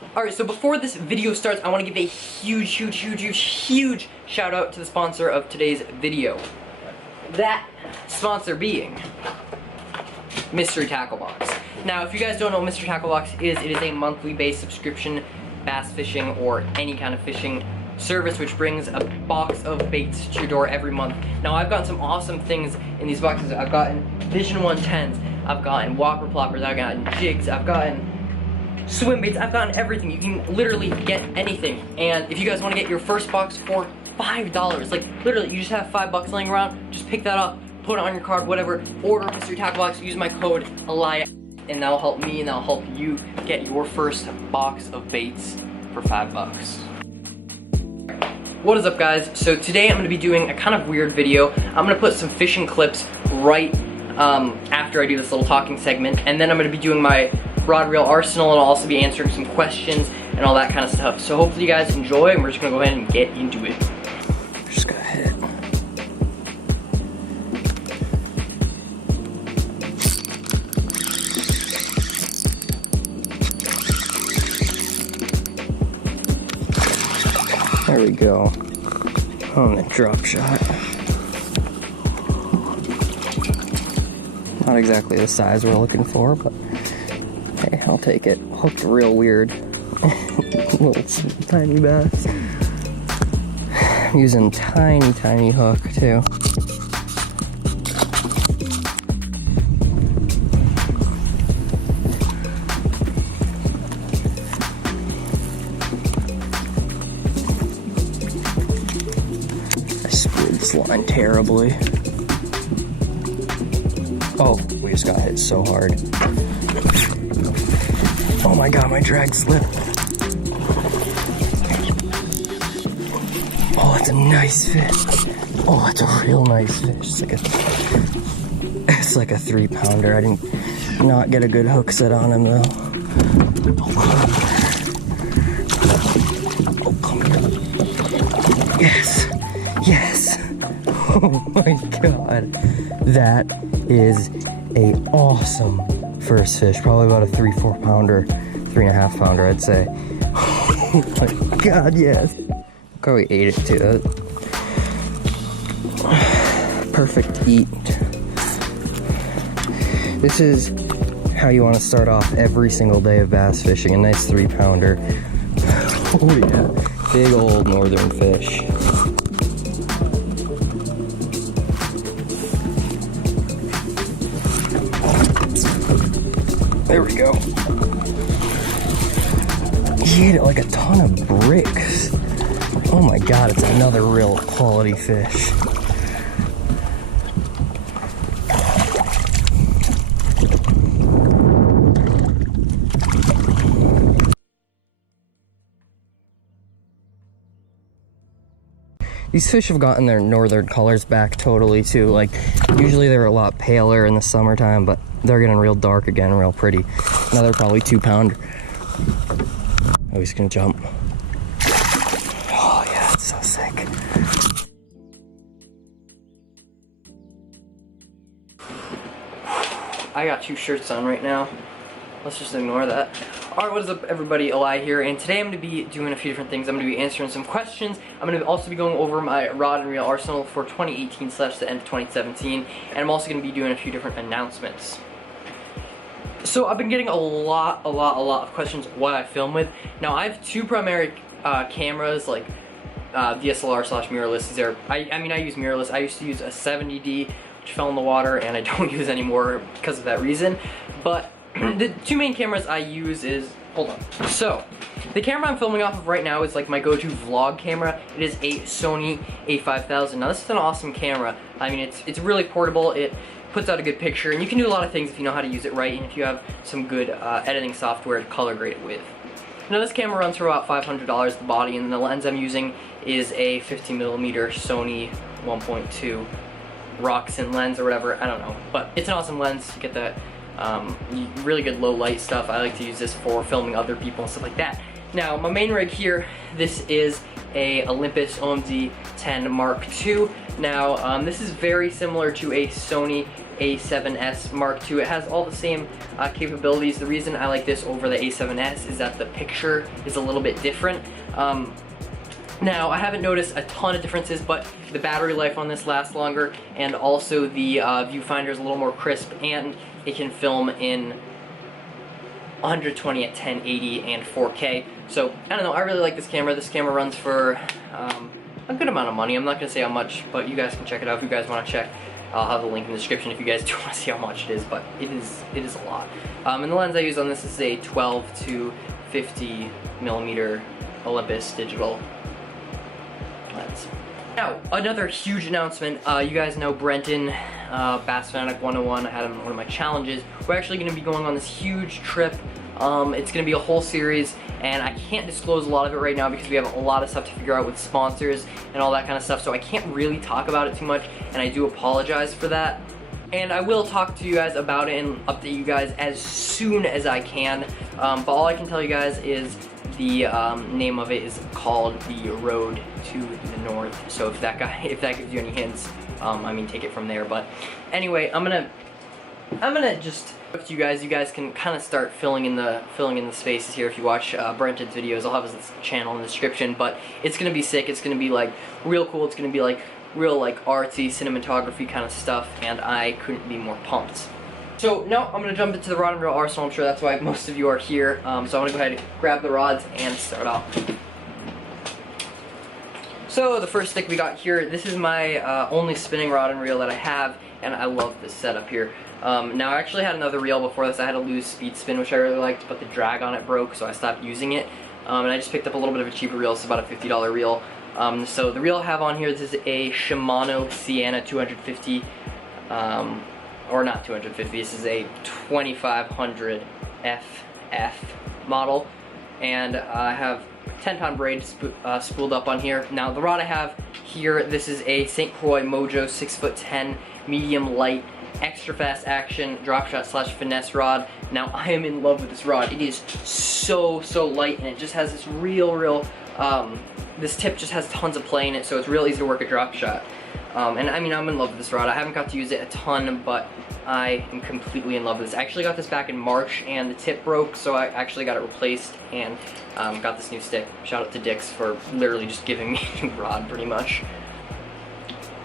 Alright, so before this video starts, I want to give a huge shout out to the sponsor of today's video. That sponsor being Mystery Tackle Box. Now, if you guys don't know what Mystery Tackle Box is, it is a monthly based subscription bass fishing or any kind of fishing service which brings a box of baits to your door every month. Now, I've gotten some awesome things in these boxes. I've gotten Vision 110s, I've gotten Whopper Ploppers, I've gotten jigs, I've gotten swim baits, I've gotten everything. You can literally get anything. And if you guys want to get your first box for $5, like literally you just have $5 laying around, just pick that up, put it on your card, whatever, order Mystery Tackle Box, use my code EliaahF, and that'll help me and that'll help you get your first box of baits for $5. What is up, guys? So today I'm going to be doing a kind of weird video. I'm going to put some fishing clips right after I do this little talking segment, and then I'm going to be doing my rod reel arsenal, and I'll also be answering some questions and all that kind of stuff. So hopefully you guys enjoy, and we're just going to go ahead and get into it. Just go ahead. There we go. On the drop shot. Not exactly the size we're looking for, but hey, I'll take it. Hooked real weird. Little tiny bass. I'm using tiny hook too. I split this line terribly. Oh, we just got hit so hard. Oh my god, my drag slipped. Oh, that's a nice fish. Oh, that's a real nice fish. It's like a 3-pounder. I didn't not get a good hook set on him though. Oh, come here. Yes. Oh my god. That is a awesome first fish. Probably about a 3-4 pounder, 3.5 pounder, I'd say. Oh my god, yes. Look how we ate it too. Perfect eat. This is how you want to start off every single day of bass fishing. A nice 3-pounder. Oh yeah, big old northern fish. There we go. He ate it like a ton of bricks. Oh my god, it's another real quality fish. These fish have gotten their northern colors back totally too. Like, usually they were a lot paler in the summertime, but they're getting real dark again, real pretty. Another probably 2-pounder. Oh, he's gonna jump. Oh yeah, it's so sick. I got 2 shirts on right now. Let's just ignore that. Alright, what is up, everybody? Eli here, and today I'm going to be doing a few different things. I'm going to be answering some questions. I'm going to also be going over my rod and reel arsenal for 2018 / the end of 2017, and I'm also going to be doing a few different announcements. So I've been getting a lot of questions what I film with. Now, I have 2 primary cameras, like DSLR / mirrorless. These are, I mean, I use mirrorless. I used to use a 70D, which fell in the water, and I don't use anymore because of that reason. But the 2 main cameras I use is, hold on. So, the camera I'm filming off of right now is like my go-to vlog camera. It is a Sony a5000. Now, this is an awesome camera. I mean, it's really portable. It puts out a good picture, and you can do a lot of things if you know how to use it right, and if you have some good editing software to color grade it with. Now, this camera runs for about $500 the body, and the lens I'm using is a 15mm Sony 1.2 Roxen lens or whatever. I don't know, but it's an awesome lens. You get that really good low light stuff. I like to use this for filming other people and stuff like that. Now, my main rig here, this is a Olympus OMD 10 Mark II. Now, this is very similar to a Sony A7S Mark II. It has all the same capabilities. The reason I like this over the A7S is that the picture is a little bit different. Now, I haven't noticed a ton of differences, but the battery life on this lasts longer, and also the viewfinder is a little more crisp, and it can film in 120 at 1080 and 4K. So, I don't know, I really like this camera. This camera runs for a good amount of money. I'm not going to say how much, but you guys can check it out if you guys want to check. I'll have the link in the description if you guys do want to see how much it is, but it is a lot. And the lens I use on this is a 12 to 50 millimeter Olympus digital lens. Now, another huge announcement. You guys know Brenton, Bass Fanatic 101. I had him in one of my challenges. We're actually going to be going on this huge trip. It's going to be a whole series, and I can't disclose a lot of it right now because we have a lot of stuff to figure out with sponsors and all that kind of stuff, so I can't really talk about it too much, and I do apologize for that. And I will talk to you guys about it and update you guys as soon as I can, but all I can tell you guys is the name of it is called The Road to the North. So if that gives you any hints, I mean, take it from there. But anyway, I'm gonna just up to you guys can kind of start filling in the spaces here. If you watch Brenton's videos, I'll have his channel in the description. But it's gonna be sick. It's gonna be like real cool. It's gonna be like real like artsy cinematography kind of stuff, and I couldn't be more pumped. So now I'm going to jump into the rod and reel arsenal. I'm sure that's why most of you are here. So I'm going to go ahead and grab the rods and start off. So the first stick we got here, this is my only spinning rod and reel that I have, and I love this setup here. Now I actually had another reel before this. I had a loose speed spin, which I really liked, but the drag on it broke, so I stopped using it. And I just picked up a little bit of a cheaper reel. It's about a $50 reel. So the reel I have on here, this is a Shimano Sienna 250. Or not 250, this is a 2500 FF model, and I have 10-pound braid spooled up on here. Now the rod I have here, this is a St. Croix Mojo 6'10" medium light extra fast action drop shot / finesse rod. Now I am in love with this rod. It is so light, and it just has this real this tip just has tons of play in it, so it's real easy to work a drop shot. And I mean, I'm in love with this rod. I haven't got to use it a ton, but I am completely in love with this. I actually got this back in March, and the tip broke, so I actually got it replaced and got this new stick. Shout out to Dix for literally just giving me a new rod, pretty much.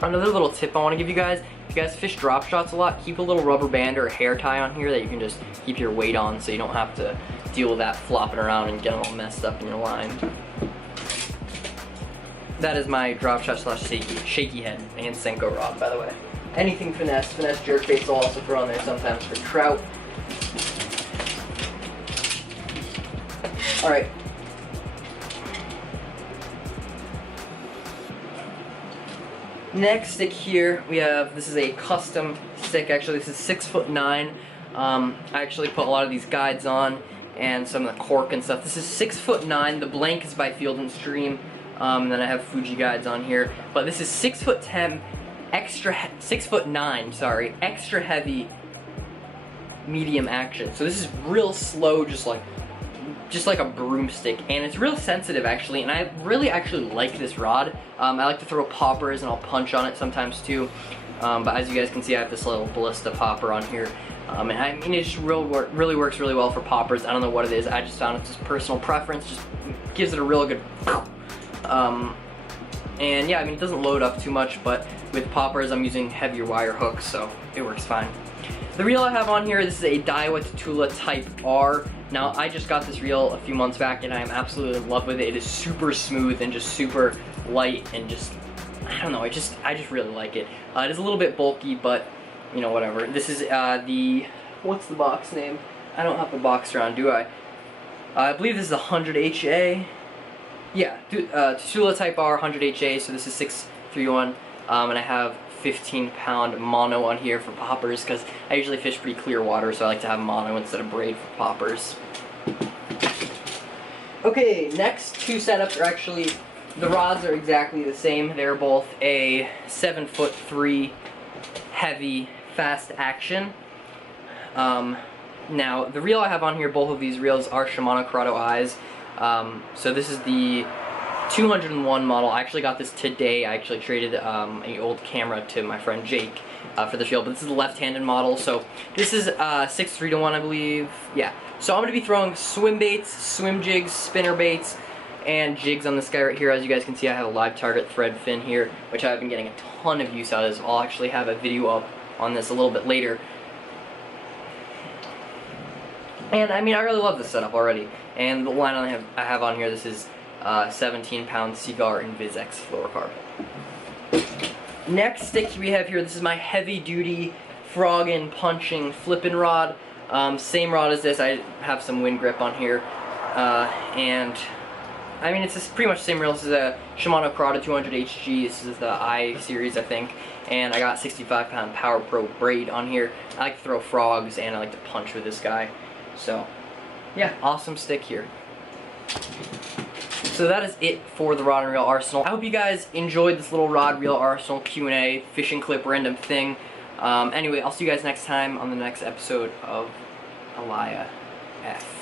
Another little tip I want to give you guys: if you guys fish drop shots a lot, keep a little rubber band or a hair tie on here that you can just keep your weight on, so you don't have to deal with that flopping around and getting all messed up in your line. That is my drop shot / shaky head and Senko rod, by the way. Anything finesse jerkbaits I'll also throw on there sometimes for trout. Alright. Next stick here, we have, this is a custom stick. Actually, this is 6'9". I actually put a lot of these guides on and some of the cork and stuff. This is 6'9". The blank is by Field & Stream. And then I have Fuji guides on here, but this is 6'10", 6'9", sorry, extra heavy, medium action. So this is real slow, just like a broomstick, and it's real sensitive actually. And I really actually like this rod. I like to throw poppers, and I'll punch on it sometimes too. But as you guys can see, I have this little ballista popper on here. And I mean, it just really works really well for poppers. I don't know what it is. I just found it's just personal preference. Just gives it a real good. And yeah, I mean, it doesn't load up too much, but with poppers I'm using heavier wire hooks, so it works fine. The reel I have on here, this is a Daiwa Tatula Type R. Now, I just got this reel a few months back, and I am absolutely in love with it. It is super smooth and just super light, and just, I don't know, I just really like it. It is a little bit bulky, but, you know, whatever. This is what's the box name? I don't have the box around, do I? I believe this is 100 HA. Yeah, Tatula Type R 100 HA, so this is 631, and I have 15-pound mono on here for poppers, because I usually fish pretty clear water, so I like to have mono instead of braid for poppers. Okay, next two setups are actually, the rods are exactly the same. They're both a 7'3" heavy, fast action. Now, the reel I have on here, both of these reels are Shimano Corrado Eyes. So this is the 201 model. I actually got this today. I actually traded an old camera to my friend Jake, for the reel, but this is the left-handed model. So this is 6-3-1, I believe. Yeah. So I'm going to be throwing swim baits, swim jigs, spinner baits, and jigs on this guy right here. As you guys can see, I have a live target thread fin here, which I've been getting a ton of use out of this. I'll actually have a video up on this a little bit later. And I mean, I really love this setup already. And the line I have on here, this is 17-pound Cigar Invis X fluorocarbon. Next stick we have here, this is my heavy-duty frogging, punching, flipping rod. Same rod as this. I have some wind grip on here, and I mean it's just pretty much the same reel. This is a Shimano Corrado 200 HG. This is the I series, I think, and I got 65-pound Power Pro braid on here. I like to throw frogs and I like to punch with this guy. So yeah, awesome stick here. So that is it for the rod and reel arsenal. I hope you guys enjoyed this little rod reel arsenal Q&A fishing clip random thing. Anyway, I'll see you guys next time on the next episode of EliaahF.